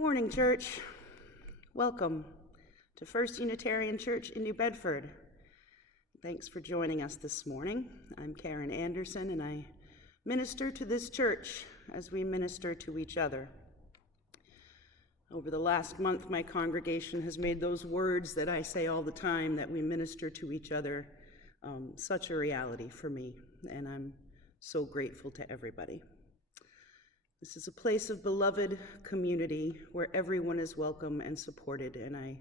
Morning, church. Welcome to First Unitarian Church in New Bedford. Thanks for joining us this morning. I'm Karen Anderson, and I minister to this church as we minister to each other. Over the last month, my congregation has made those words that I say all the time, that we minister to each other, such a reality for me, and I'm so grateful to everybody. This is a place of beloved community where everyone is welcome and supported, and I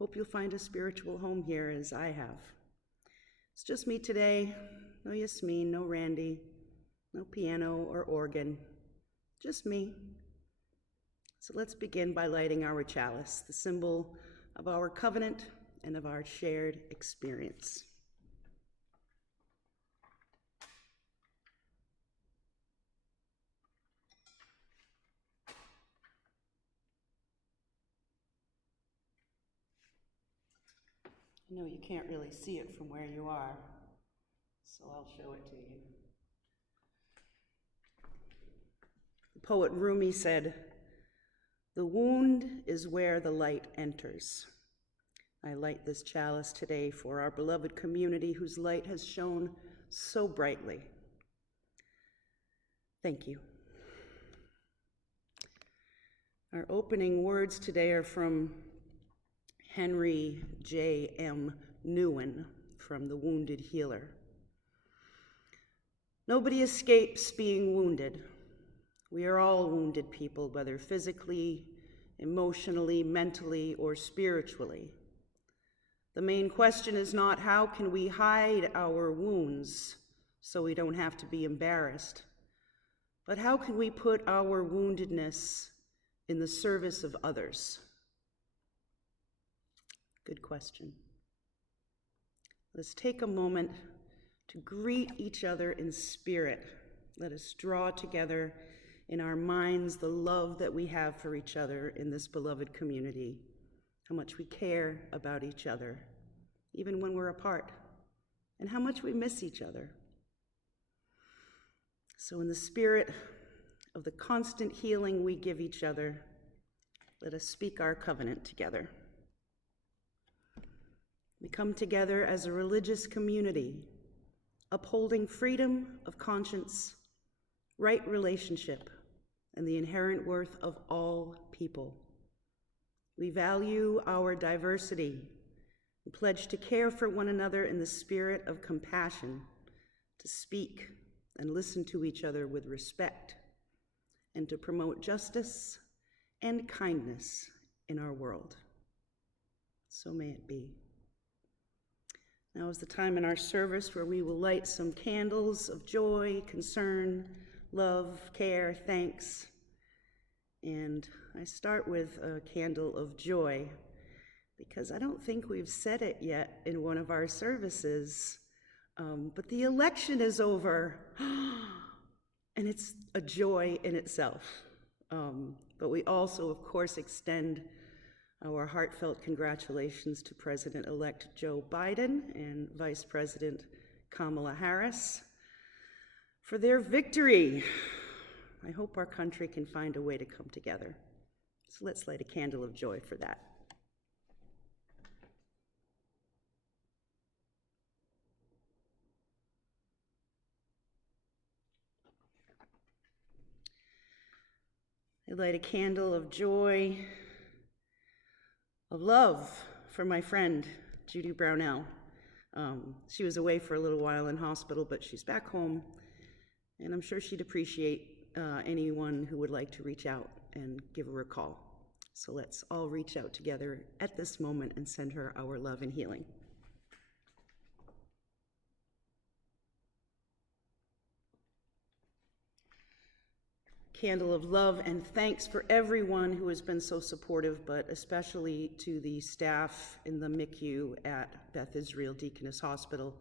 hope you'll find a spiritual home here as I have. It's just me today. No Yasmin, no Randy, no piano or organ, just me. So let's begin by lighting our chalice, the symbol of our covenant and of our shared experience. I know you can't really see it from where you are, so I'll show it to you. The poet Rumi said, "The wound is where the light enters." I light this chalice today for our beloved community whose light has shone so brightly. Thank you. Our opening words today are from Henry J. M. Nouwen from The Wounded Healer. Nobody escapes being wounded. We are all wounded people, whether physically, emotionally, mentally, or spiritually. The main question is not how can we hide our wounds so we don't have to be embarrassed, but how can we put our woundedness in the service of others? Good question. Let's take a moment to greet each other in spirit. Let us draw together in our minds the love that we have for each other in this beloved community, how much we care about each other, even when we're apart, and how much we miss each other. So in the spirit of the constant healing we give each other, let us speak our covenant together. We come together as a religious community, upholding freedom of conscience, right relationship, and the inherent worth of all people. We value our diversity and pledge to care for one another in the spirit of compassion, to speak and listen to each other with respect, and to promote justice and kindness in our world. So may it be. Now is the time in our service where we will light some candles of joy, concern, love, care, thanks. And I start with a candle of joy because I don't think we've said it yet in one of our services, but the election is over, and it's a joy in itself. But we also, of course, extend our heartfelt congratulations to President-elect Joe Biden and Vice President Kamala Harris for their victory. I hope our country can find a way to come together. So let's light a candle of joy for that. I light a candle of joy, of love for my friend, Judy Brownell. She was away for a little while in hospital, but she's back home, and I'm sure she'd appreciate anyone who would like to reach out and give her a call. So let's all reach out together at this moment and send her our love and healing. Candle of love and thanks for everyone who has been so supportive, but especially to the staff in the MICU at Beth Israel Deaconess Hospital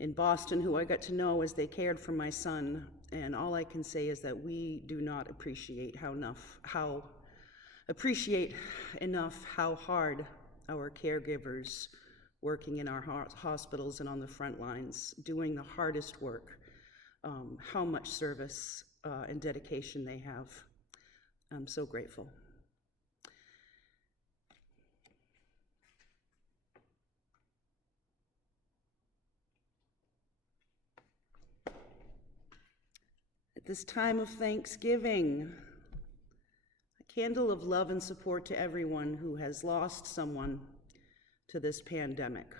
in Boston, who I got to know as they cared for my son. And all I can say is that we do not appreciate how hard our caregivers working in our hospitals and on the front lines, doing the hardest work, how much service and dedication they have. I'm so grateful. At this time of Thanksgiving, a candle of love and support to everyone who has lost someone to this pandemic.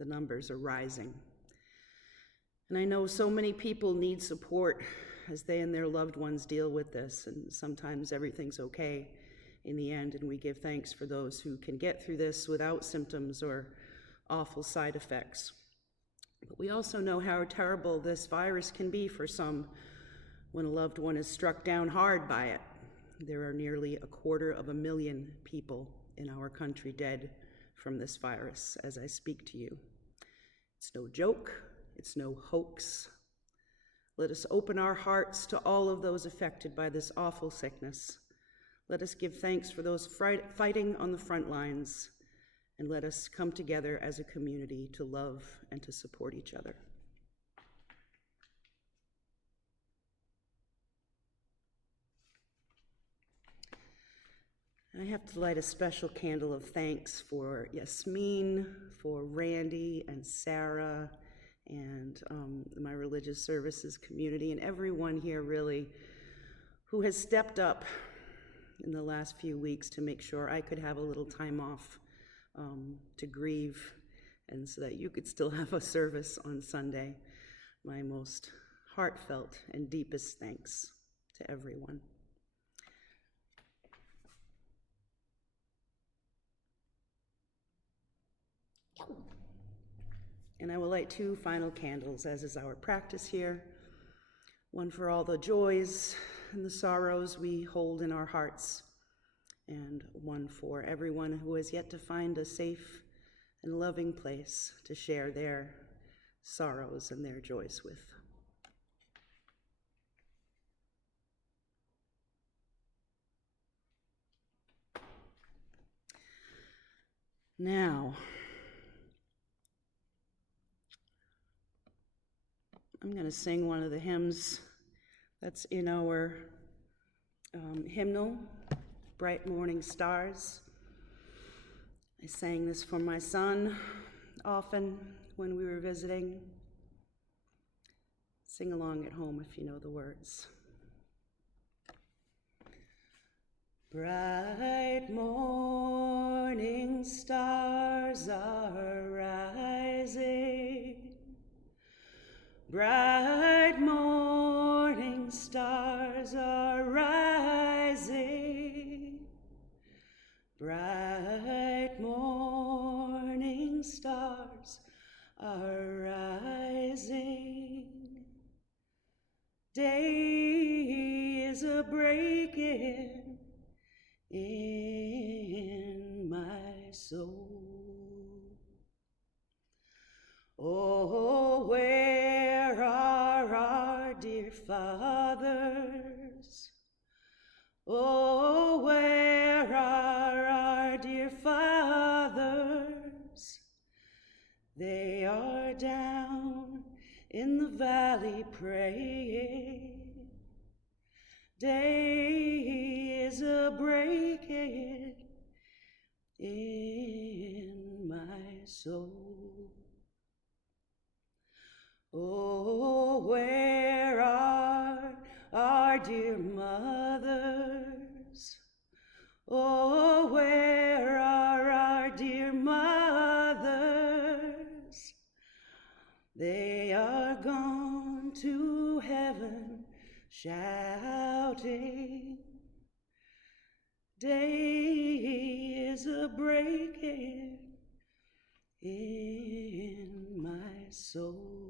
The numbers are rising. And I know so many people need support as they and their loved ones deal with this, and sometimes everything's okay in the end, and we give thanks for those who can get through this without symptoms or awful side effects. But we also know how terrible this virus can be for some when a loved one is struck down hard by it. There are nearly 250,000 people in our country dead from this virus as I speak to you. It's no joke, it's no hoax. Let us open our hearts to all of those affected by this awful sickness. Let us give thanks for those fighting on the front lines, and let us come together as a community to love and to support each other. I have to light a special candle of thanks for Yasmin, for Randy and Sarah, and my religious services community, and everyone here really who has stepped up in the last few weeks to make sure I could have a little time off to grieve, and so that you could still have a service on Sunday. My most heartfelt and deepest thanks to everyone. And I will light 2 final candles, as is our practice here. One for all the joys and the sorrows we hold in our hearts, and one for everyone who has yet to find a safe and loving place to share their sorrows and their joys with. Now, I'm going to sing one of the hymns that's in our hymnal, Bright Morning Stars. I sang this for my son often when we were visiting. Sing along at home if you know the words. Bright morning stars are rising. Bright morning stars are rising. Bright morning stars are rising. Day is a breaking in my soul. Oh, where are our dear fathers? Oh, where are our dear fathers? They are down in the valley praying. Day is a breaking in my soul. Oh, where are our dear mothers? Oh, where are our dear mothers? They are gone to heaven shouting. Day is a breaking in my soul.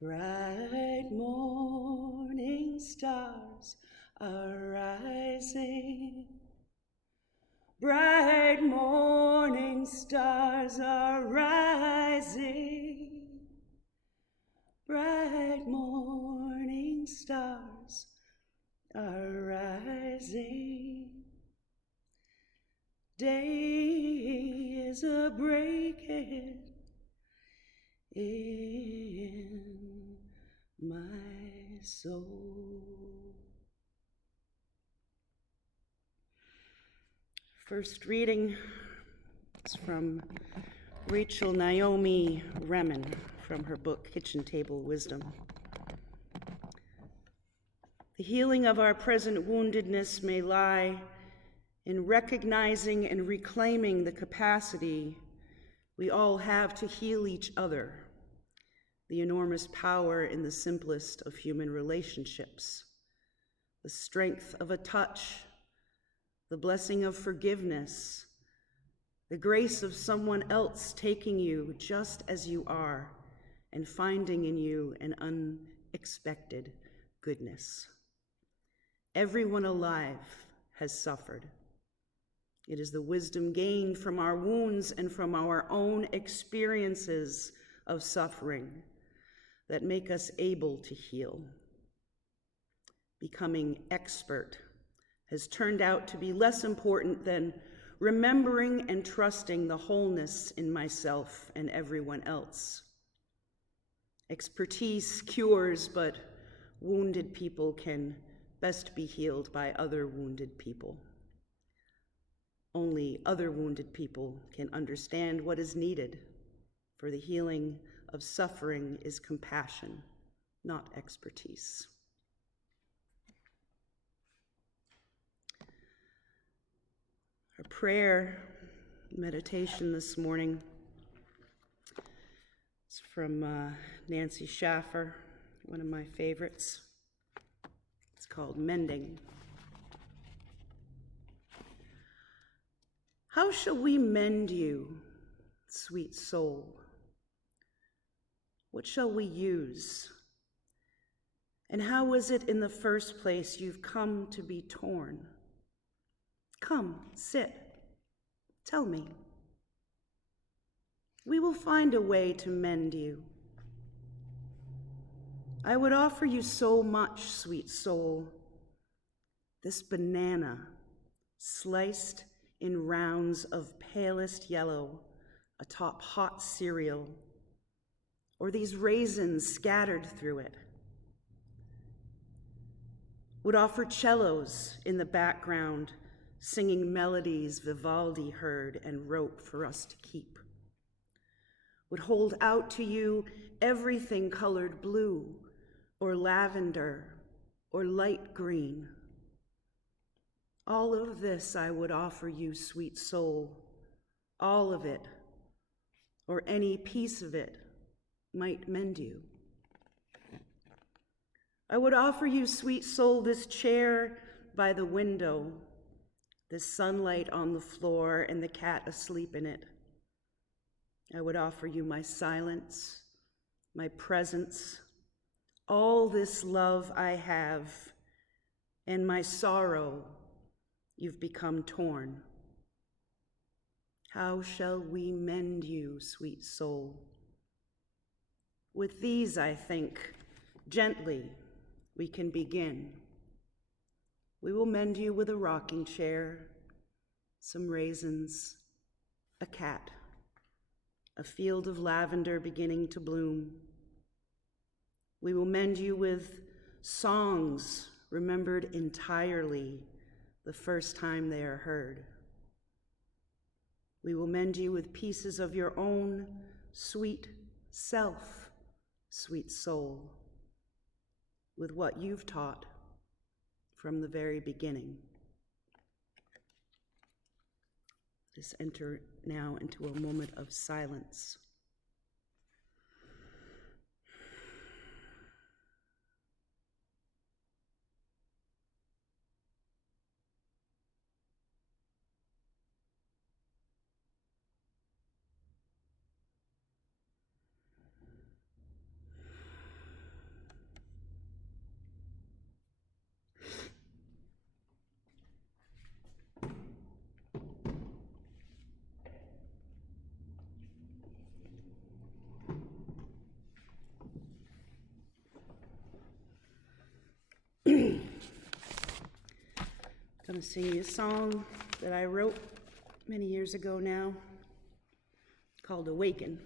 Bright morning stars are rising. Bright morning stars are rising. Bright morning stars are rising. Day is a breaking in my soul. First reading is from Rachel Naomi Remen from her book Kitchen Table Wisdom. The healing of our present woundedness may lie in recognizing and reclaiming the capacity we all have to heal each other, the enormous power in the simplest of human relationships, the strength of a touch, the blessing of forgiveness, the grace of someone else taking you just as you are and finding in you an unexpected goodness. Everyone alive has suffered. It is the wisdom gained from our wounds and from our own experiences of suffering that make us able to heal. Becoming expert has turned out to be less important than remembering and trusting the wholeness in myself and everyone else. Expertise cures, but wounded people can best be healed by other wounded people. Only other wounded people can understand what is needed, for the healing of suffering is compassion, not expertise. Our prayer meditation this morning is from Nancy Schaffer, one of my favorites. It's called Mending. How shall we mend you, sweet soul? What shall we use? And how is it in the first place you've come to be torn? Come, sit, tell me. We will find a way to mend you. I would offer you so much, sweet soul. This banana, sliced in rounds of palest yellow atop hot cereal, or these raisins scattered through it. Would offer cellos in the background, singing melodies Vivaldi heard and wrote for us to keep. Would hold out to you everything colored blue or lavender or light green. All of this I would offer you, sweet soul, all of it, or any piece of it might mend you. I would offer you, sweet soul, this chair by the window, this sunlight on the floor and the cat asleep in it. I would offer you my silence, my presence, all this love I have, and my sorrow. You've become torn. How shall we mend you, sweet soul? With these, I think, gently we can begin. We will mend you with a rocking chair, some raisins, a cat, a field of lavender beginning to bloom. We will mend you with songs remembered entirely the first time they are heard. We will mend you with pieces of your own sweet self, sweet soul, with what you've taught from the very beginning. Let's enter now into a moment of silence. I'm going to sing you a song that I wrote many years ago now, called Awaken.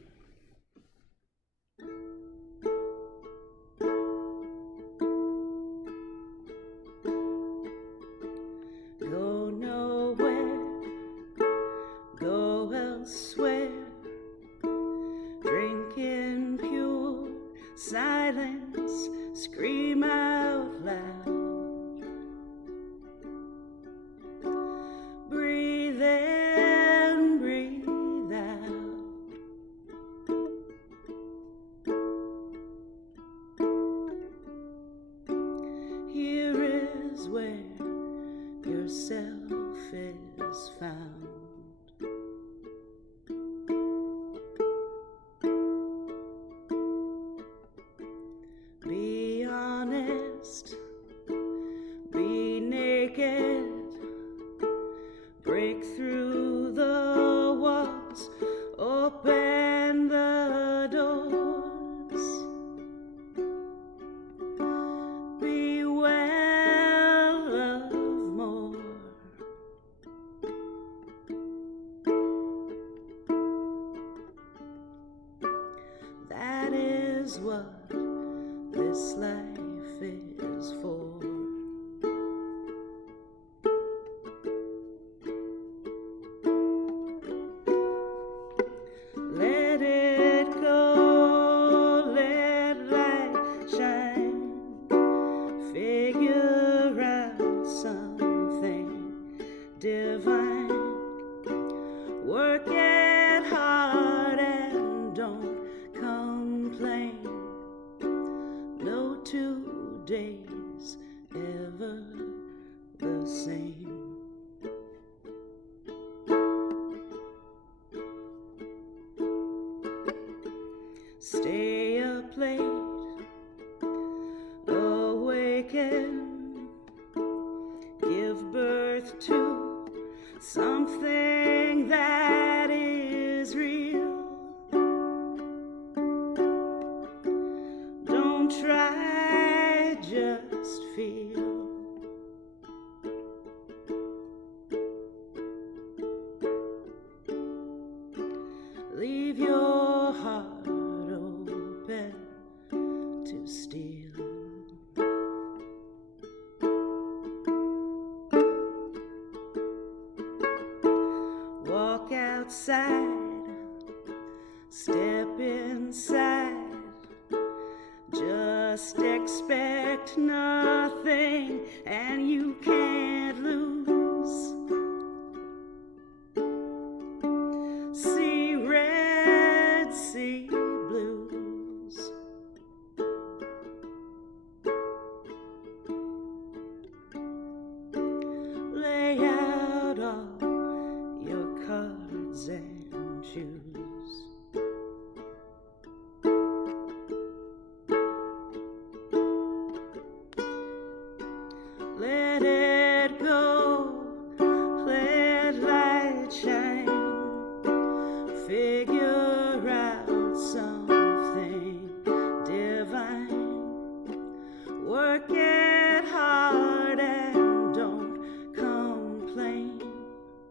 Go nowhere, go elsewhere, drink in pure silence, scream out loud. yourself is found. Be honest, be naked, break through the walls, open the doors, be well of more. That is what this life is for. Let it go, let light shine, figure out something divine, work it hard and don't complain. No 2 days ever the same. Stay up late, awaken, give birth to something that is real. Don't try, just feel. Leave your heart open to steal. Walk outside, step inside, just expect nothing and you can't lose. See red, see blues. Lay out all your cards and choose. Let it go, let light shine, figure out something divine, work it hard and don't complain.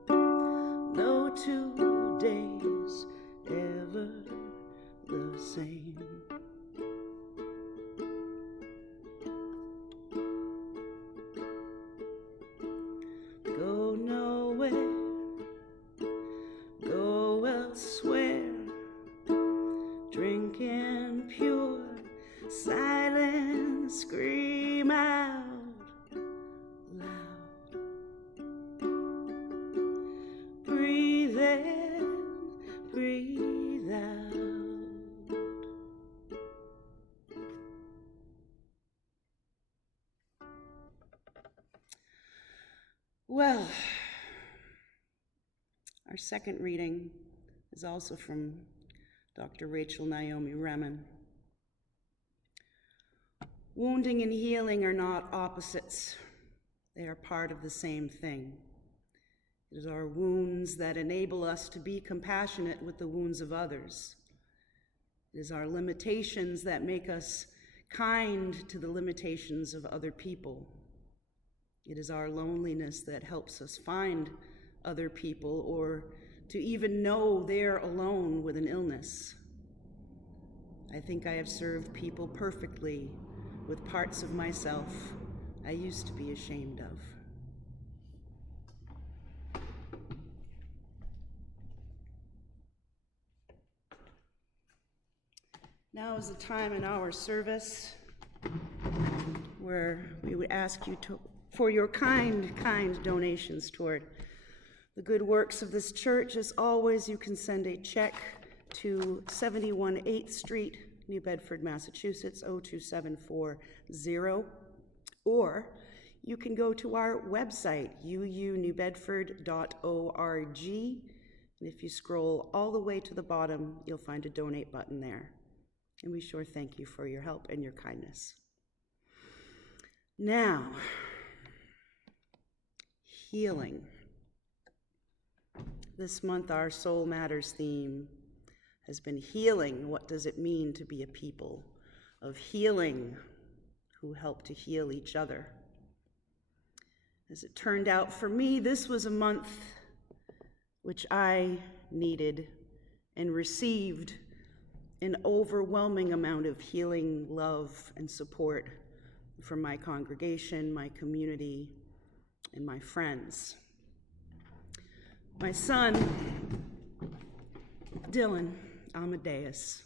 No 2 days ever the same. Go nowhere, go elsewhere, drinking pure silence, scream out loud. Breathe in, breathe out. Well, our second reading is also from Dr. Rachel Naomi Remen. Wounding and healing are not opposites. They are part of the same thing. It is our wounds that enable us to be compassionate with the wounds of others. It is our limitations that make us kind to the limitations of other people. It is our loneliness that helps us find other people or to even know they're alone with an illness. I think I have served people perfectly with parts of myself I used to be ashamed of. Now is the time in our service where we would ask you for your kind donations toward the good works of this church. As always, you can send a check to 71 8th Street, New Bedford, Massachusetts, 02740, or you can go to our website, uunewbedford.org, and if you scroll all the way to the bottom, you'll find a donate button there. And we sure thank you for your help and your kindness. Now, healing. This month, our Soul Matters theme has been healing. What does it mean to be a people of healing who help to heal each other? As it turned out for me, this was a month which I needed and received an overwhelming amount of healing, love, and support from my congregation, my community, and my friends. My son, Dylan Amadeus,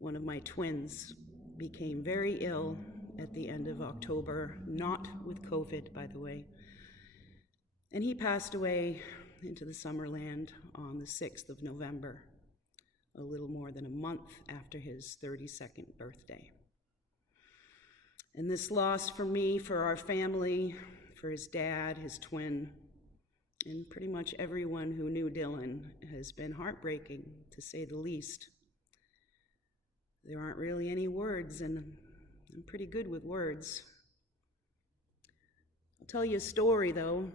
one of my twins, became very ill at the end of October, not with COVID, by the way. And he passed away into the Summerland on the 6th of November, a little more than a month after his 32nd birthday. And this loss for me, for our family, for his dad, his twin, and pretty much everyone who knew Dylan has been heartbreaking, to say the least. There aren't really any words, and I'm pretty good with words. I'll tell you a story, though,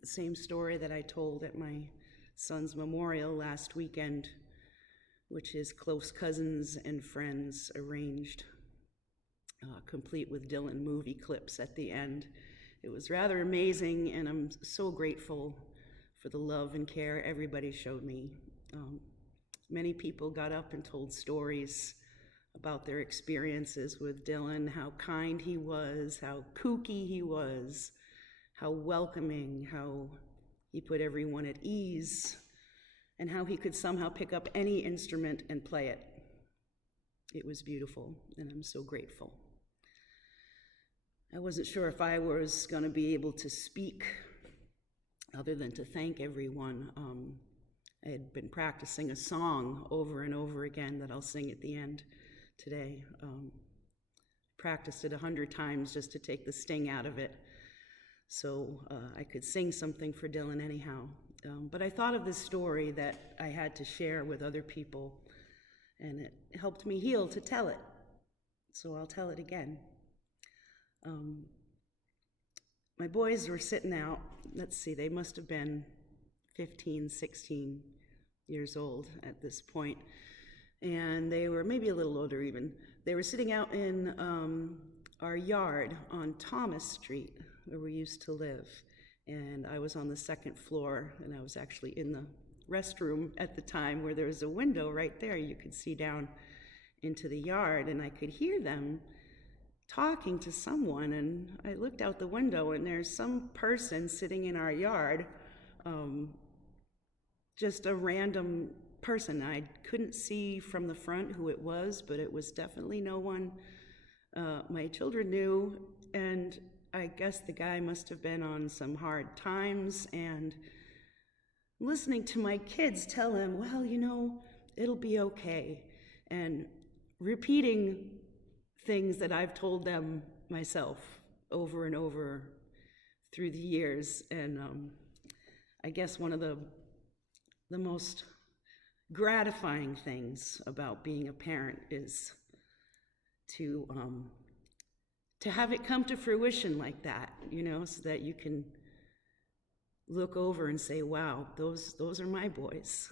the same story that I told at my son's memorial last weekend, which his close cousins and friends arranged, complete with Dylan movie clips at the end. It was rather amazing, and I'm so grateful for the love and care everybody showed me. Many people got up and told stories about their experiences with Dylan, how kind he was, how kooky he was, how welcoming, how he put everyone at ease, and how he could somehow pick up any instrument and play it. It was beautiful, and I'm so grateful. I wasn't sure if I was going to be able to speak other than to thank everyone. I had been practicing a song over and over again that I'll sing at the end today. Practiced it 100 times just to take the sting out of it, so I could sing something for Dylan anyhow. But I thought of this story that I had to share with other people, and it helped me heal to tell it. So I'll tell it again. My boys were sitting out, let's see, they must have been 15, 16 years old at this point, and they were maybe a little older even. They were sitting out in our yard on Thomas Street, where we used to live, and I was on the second floor, and I was actually in the restroom at the time, where there was a window right there. You could see down into the yard, and I could hear them talking to someone, and I looked out the window, and there's some person sitting in our yard, just a random person. I couldn't see from the front who it was, but it was definitely no one my children knew, and I guess the guy must have been on some hard times, and listening to my kids tell him, well, you know, it'll be okay, and repeating things that I've told them myself over and over through the years. And I guess one of the most gratifying things about being a parent is to have it come to fruition like that, you know, so that you can look over and say, wow, those are my boys.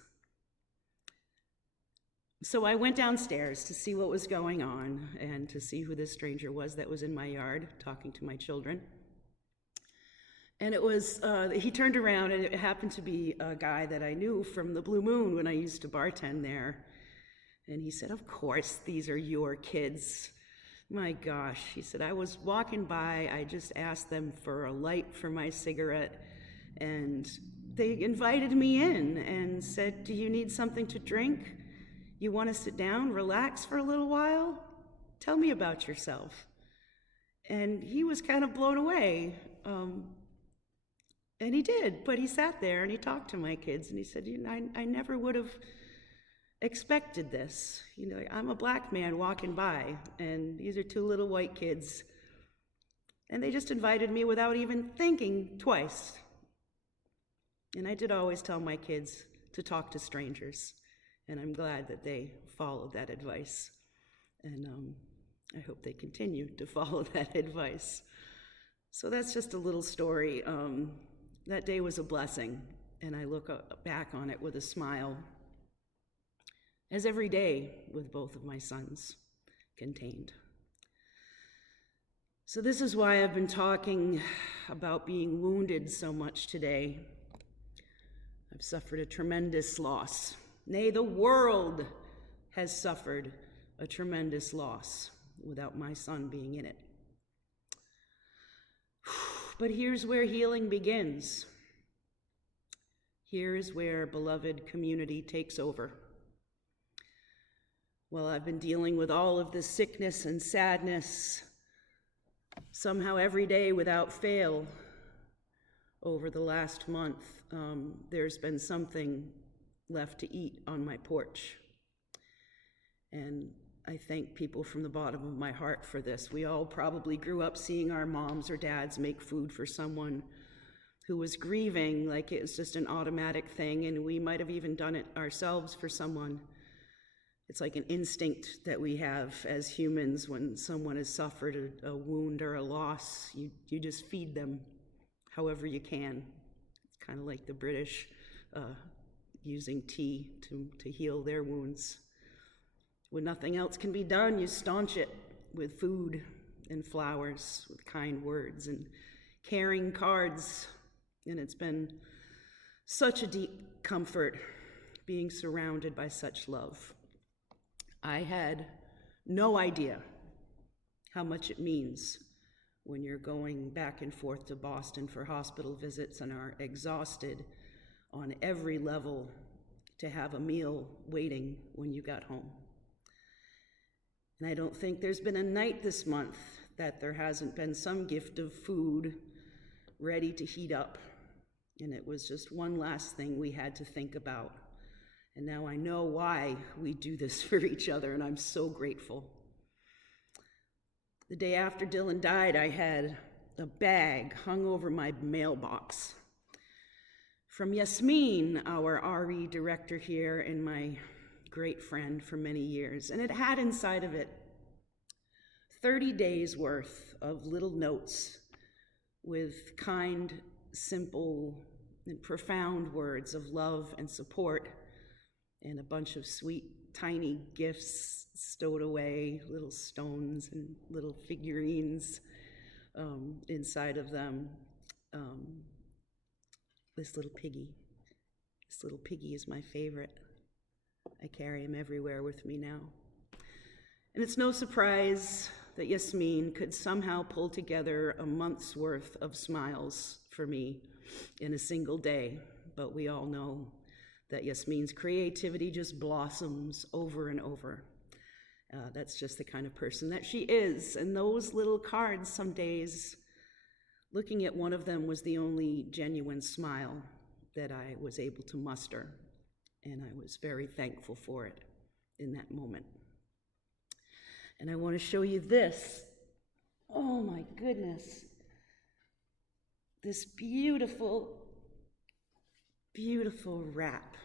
So I went downstairs to see what was going on and to see who this stranger was that was in my yard talking to my children. And it was, he turned around, and it happened to be a guy that I knew from the Blue Moon when I used to bartend there. And he said, of course, these are your kids. My gosh, he said, I was walking by, I just asked them for a light for my cigarette, and they invited me in and said, do you need something to drink? You want to sit down, relax for a little while? Tell me about yourself. And he was kind of blown away. And he did, but he sat there and he talked to my kids, and he said, you know, I never would have expected this. You know, I'm a black man walking by, and these are two little white kids And they just invited me without even thinking twice. And I did always tell my kids to talk to strangers, and I'm glad that they followed that advice. And I hope they continue to follow that advice. So that's just a little story. That day was a blessing, and I look back on it with a smile, as every day with both of my sons contained. So this is why I've been talking about being wounded so much today. I've suffered a tremendous loss. Nay, the world has suffered a tremendous loss without my son being in it. But here's where healing begins. Here is where beloved community takes over. Well, I've been dealing with all of this sickness and sadness somehow every day without fail over the last month. There's been something left to eat on my porch. And I thank people from the bottom of my heart for this. We all probably grew up seeing our moms or dads make food for someone who was grieving, like it was just an automatic thing, and we might have even done it ourselves for someone. It's like an instinct that we have as humans when someone has suffered a wound or a loss. You just feed them however you can. It's kind of like the British using tea to heal their wounds. When nothing else can be done, you staunch it with food and flowers, with kind words and caring cards. And it's been such a deep comfort being surrounded by such love. I had no idea how much it means when you're going back and forth to Boston for hospital visits and are exhausted on every level to have a meal waiting when you got home. And I don't think there's been a night this month that there hasn't been some gift of food ready to heat up. And it was just one last thing we had to think about. And now I know why we do this for each other, and I'm so grateful. The day after Dylan died, I had a bag hung over my mailbox from Yasmin, our RE director here, and my great friend for many years. And it had inside of it 30 days worth of little notes with kind, simple, and profound words of love and support, and a bunch of sweet, tiny gifts stowed away, little stones and little figurines inside of them. This little piggy is my favorite. I carry him everywhere with me now. And it's no surprise that Yasmin could somehow pull together a month's worth of smiles for me in a single day, but we all know that Yasmin's creativity just blossoms over and over. That's just the kind of person that she is. And those little cards, some days, looking at one of them was the only genuine smile that I was able to muster. And I was very thankful for it in that moment. And I want to show you this. Oh my goodness. This beautiful, beautiful wrap,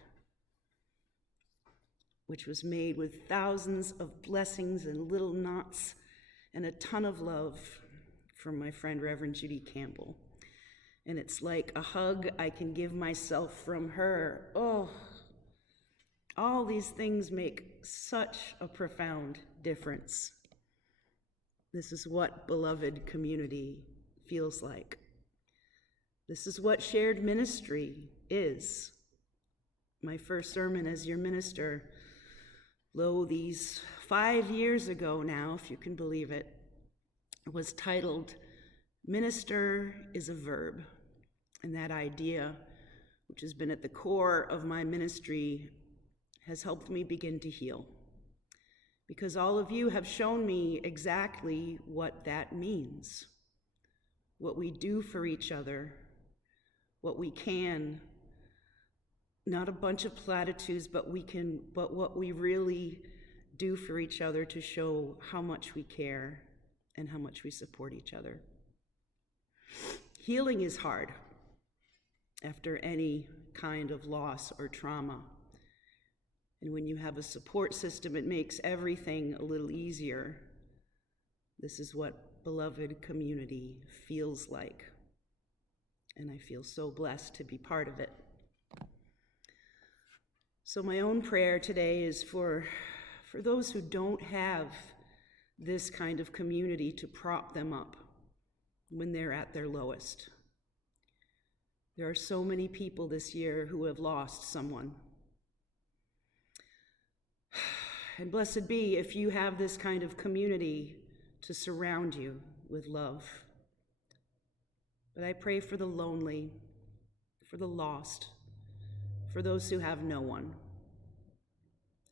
which was made with thousands of blessings and little knots and a ton of love from my friend Reverend Judy Campbell. And it's like a hug I can give myself from her. Oh, all these things make such a profound difference. This is what beloved community feels like. This is what shared ministry is. My first sermon as your minister, lo, these 5 years ago now, if you can believe it, was titled, Minister is a Verb. And that idea, which has been at the core of my ministry, has helped me begin to heal. Because all of you have shown me exactly what that means. What we do for each other, what we can, not a bunch of platitudes, but what we really do for each other to show how much we care and how much we support each other. Healing is hard after any kind of loss or trauma. And when you have a support system, it makes everything a little easier. This is what beloved community feels like. And I feel so blessed to be part of it. So my own prayer today is for those who don't have this kind of community to prop them up when they're at their lowest. There are so many people this year who have lost someone. And blessed be if you have this kind of community to surround you with love. But I pray for the lonely, for the lost, for those who have no one.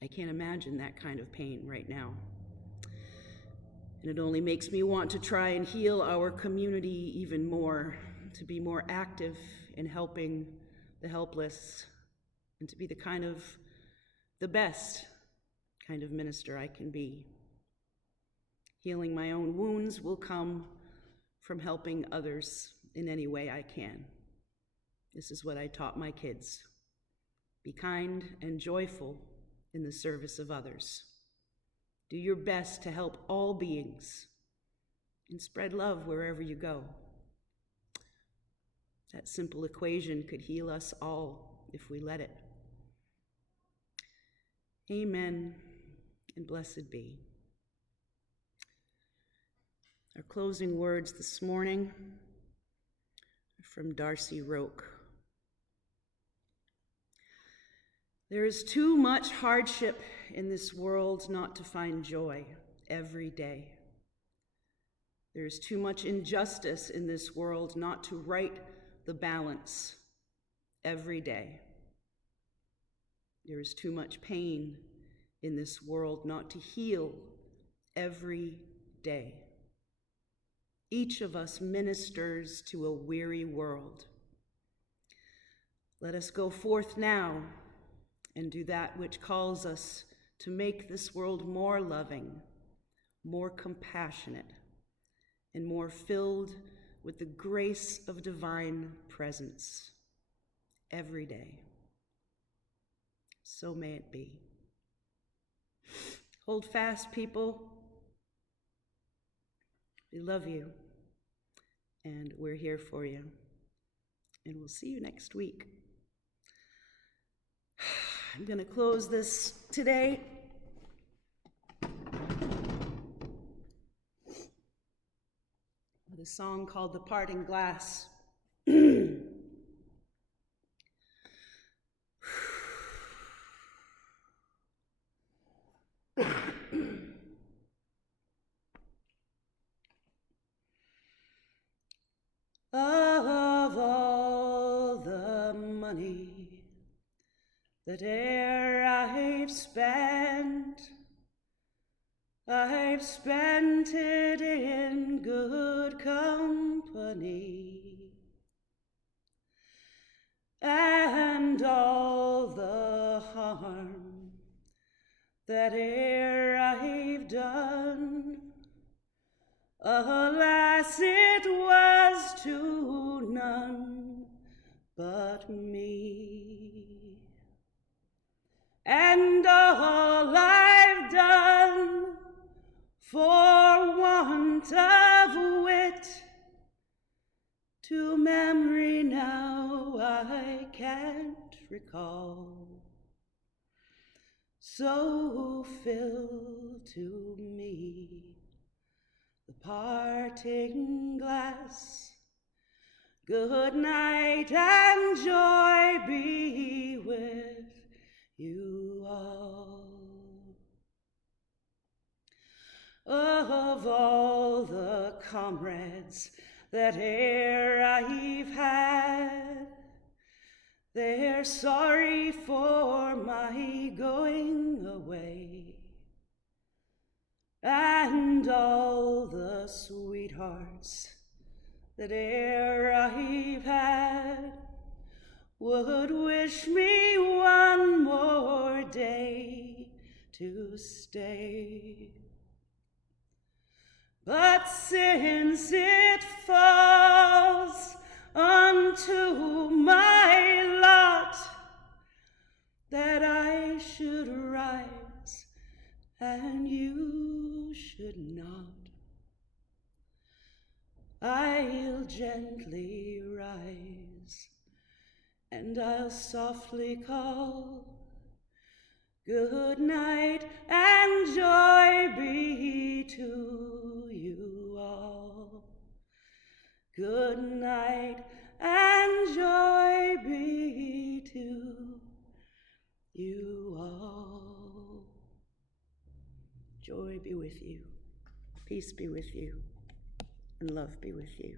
I can't imagine that kind of pain right now. And it only makes me want to try and heal our community even more, to be more active in helping the helpless, and to be the best kind of minister I can be. Healing my own wounds will come from helping others in any way I can. This is what I taught my kids. Be kind and joyful in the service of others. Do your best to help all beings and spread love wherever you go. That simple equation could heal us all if we let it. Amen and blessed be. Our closing words this morning are from Darcy Roque. There is too much hardship in this world not to find joy every day. There is too much injustice in this world not to right the balance every day. There is too much pain in this world not to heal every day. Each of us ministers to a weary world. Let us go forth now and do that which calls us to make this world more loving, more compassionate, and more filled with the grace of divine presence every day. So may it be. Hold fast, people. We love you, and we're here for you. And we'll see you next week. I'm going to close this today with a song called The Parting Glass. Of all the money that e'er I've spent it in good company, and all the harm that e'er I've done, alas, it was to none but me. And all I've done for want of wit, to memory now I can't recall. So fill to me the parting glass. Good night and joy be with you all. Of all the comrades that e'er I've had, they're sorry for my going away, and all the sweethearts that e'er I've had would wish me one more day to stay. But since it falls I'll gently rise, and I'll softly call, good night and joy be to you all. Good night and joy be to you all. Joy be with you, peace be with you, and love be with you.